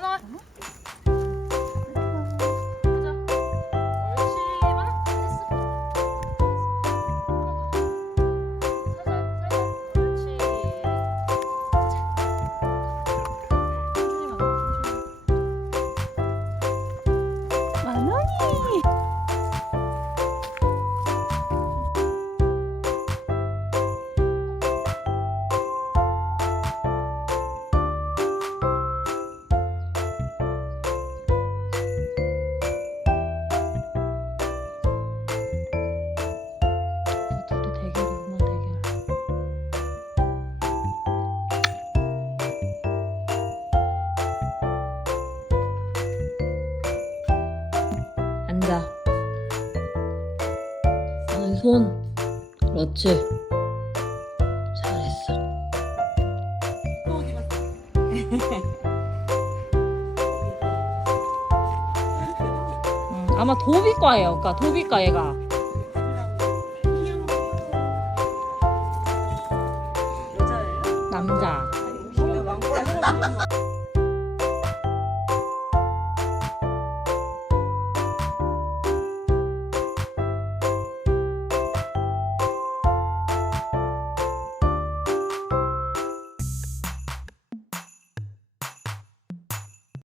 等等 손. 그렇지. 잘했어. 아마 도비과예요. 그러니까 도비과 얘가. 남자.